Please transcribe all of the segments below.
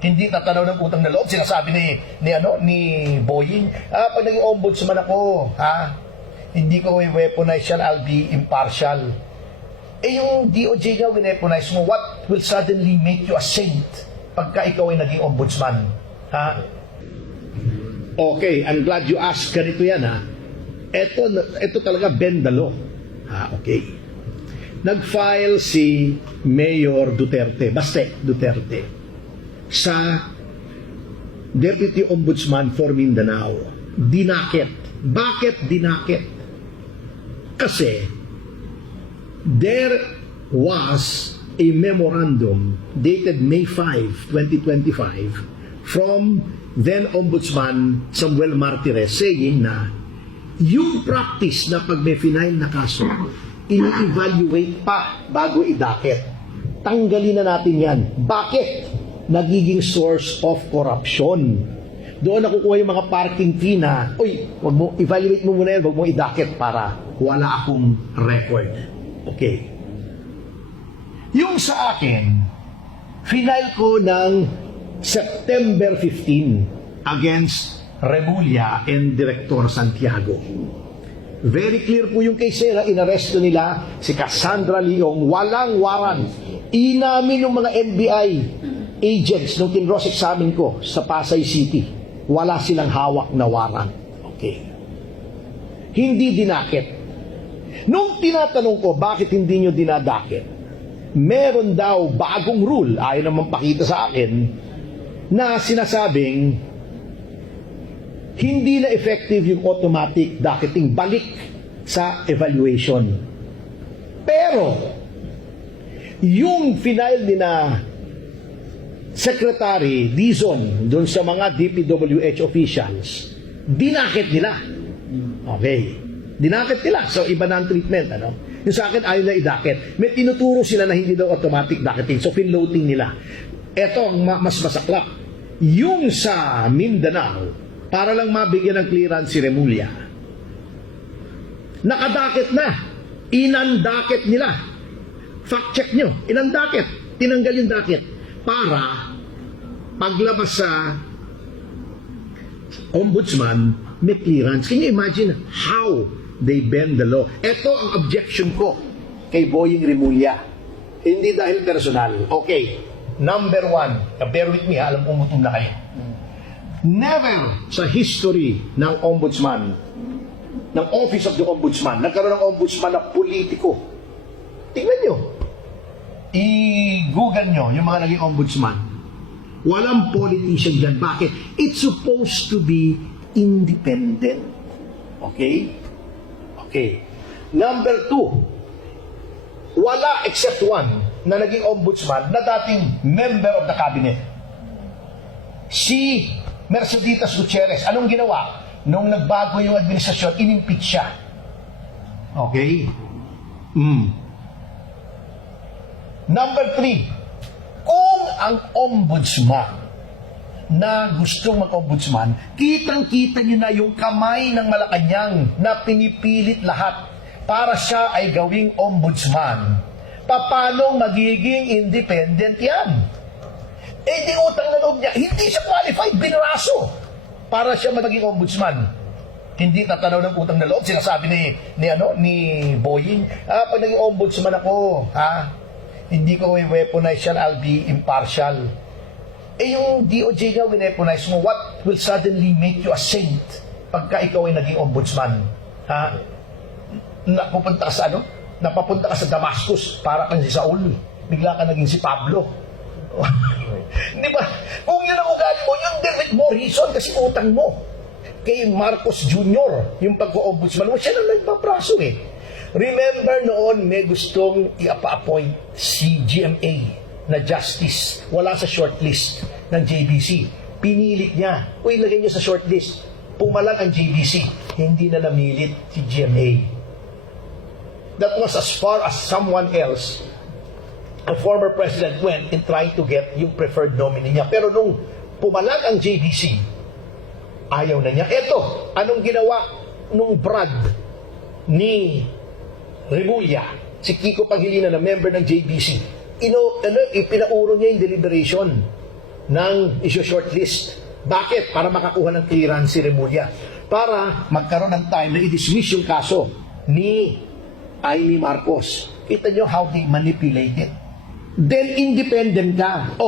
Hindi tatanaw ng utang na loob. Sinasabi ni Boying, pag naging ombudsman ako, hindi ko i-weaponize yan, I'll be impartial. Yung DOJ nga wineponize mo, what will suddenly make you a saint pagka ikaw ay naging ombudsman? Okay, I'm glad you asked. Ganito yan, Ito talaga bend the law. Okay. Nag-file si Mayor Duterte, Duterte, sa Deputy Ombudsman for Mindanao. Dinakit. Bakit dinakit? Kasi there was a memorandum dated May 5, 2025 from then Ombudsman Samuel Martires saying na yung practice na pag may final na kaso, ini-evaluate pa bago idakit. Tanggalin na natin yan. Bakit? Nagiging source of corruption. Doon nakukuha yung mga parking fee na, wag mo, evaluate mo muna yan, wag mo idakit para wala akong record. Okay. Yung sa akin, final ko ng September 15 against Remulla and Director Santiago. Very clear po yung case nila, inaresto nila si Cassandra Leong, walang warrant. Inamin yung mga NBI agents nung tinross examine ko sa Pasay City, wala silang hawak na warrant. Okay. Hindi dinakit. Nung tinatanong ko, bakit hindi nyo dinadakit? Meron daw bagong rule, ayaw naman pakita sa akin, na sinasabing hindi na effective yung automatic docketing, balik sa evaluation. Pero, yung final ni na Secretary Dizon doon sa mga DPWH officials, dinakit nila. Okay. Dinakit nila. So, iba na ang treatment. Yung sa akin, ayaw na idakit. May tinuturo sila na hindi daw automatic docketing. So, pinloading nila. Ito ang mas masaklap. Yung sa Mindanao, para lang mabigyan ng clearance si Remulla, nakadakit na. Inandakit nila. Fact check nyo. Inandakit. Tinanggal yung dakit. Para paglabas sa ombudsman, may clearance. Can you imagine how they bend the law? Ito ang objection ko kay Boying Remulla. Hindi dahil personal. Okay. Number one, bear with me, alam kong mutum na kayo. Never sa history ng ombudsman, ng Office of the Ombudsman, nagkaroon ng ombudsman na politiko. Tingnan nyo. I-google nyo yung mga naging ombudsman. Walang politician dyan. Bakit? It's supposed to be independent. Okay? Okay. Number two, wala except one na naging ombudsman na dating member of the cabinet. Si Merceditas Gutierrez, anong ginawa? Nung nagbago yung administrasyon, inimpeach siya. Okay? Number three, kung ang ombudsman na gustong mag-ombudsman, kitang-kita nyo na yung kamay ng Malacanang na pinipilit lahat para siya ay gawing ombudsman. Paano magiging independent yan? Di utang na loob niya, hindi siya qualified, binaraso para siya maging ombudsman. Hindi tatanaw ng utang na loob. Sinasabi ni Boying, pag naging ombudsman ako, hindi ko i-weaponize yan, I'll be impartial. Yung DOJ nga wineponize mo, what will suddenly make you a saint pagka ikaw ay naging ombudsman? Napupunta ka sa napapunta ka sa Damascus para kang si Saul, bigla ka naging si Pablo. Di ba? Kung yun ang ugali mo, yung direct mo reason kasi utang mo kay Marcos Jr., yung pagko-ombudsman mo, siya nang nagpapraso Remember noon, may gustong i-appoint si GMA na justice. Wala sa shortlist ng JBC. Pinilit niya. Ilagay niya sa shortlist. Pumalag ang JBC. Hindi na namilit si GMA. That was as far as someone else, a former president, went in trying to get yung preferred nominee niya. Pero nung pumalag ang JBC, ayaw na niya. Eto, anong ginawa nung Brad ni Remulla, si Kiko Pangilinan na member ng JBC? Pinauro niya yung deliberation. ng issue-shortlist. Bakit? Para makakuha ng clearance si Remulla. Para magkaroon ng time na i-dismiss yung kaso ni Amy Marcos. Kita nyo how they manipulate it. Then independent ka.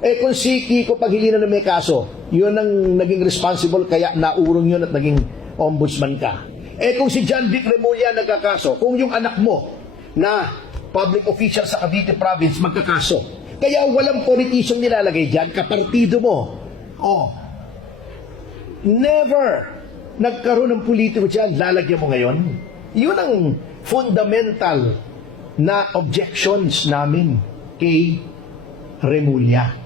Kung si Kiko Pangilinan na may kaso, yun ang naging responsible kaya naurong yun at naging ombudsman ka. Kung si John Vic Remulla nagkakaso, kung yung anak mo na public official sa Cavite Province magkakaso, kaya walang politician nilalagay dyan, kapartido mo. Never nagkaroon ng politiko dyan, lalagyan mo ngayon. Yun ang fundamental na objections namin kay Remulla.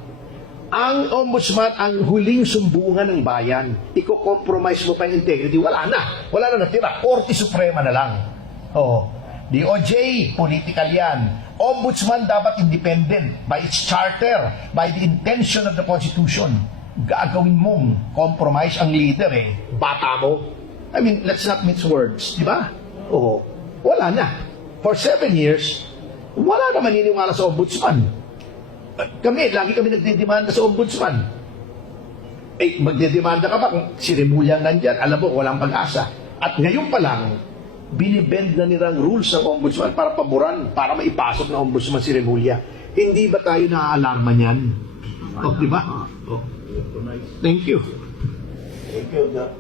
Ang ombudsman, ang huling sumbungan ng bayan, iko-compromise mo pa yung integrity, wala na natira, Korte Suprema na lang. DOJ, political yan. Ombudsman dapat independent by its charter, by the intention of the Constitution. Gagawin mong compromise ang leader bata mo. I mean, let's not mince words, di ba? Wala na. For 7 years, wala na maniniwala sa ombudsman. Lagi kami nagdedemanda sa ombudsman. Magdedemanda ka pa kung si Remulla nandyan, alam mo, walang pag-asa. At ngayon pa lang, binibend na nilang rules ng ombudsman para paboran, para maipasok ng ombudsman si Remulla. Hindi ba tayo naaalarma niyan? Di ba? Thank you. Thank you, Doc.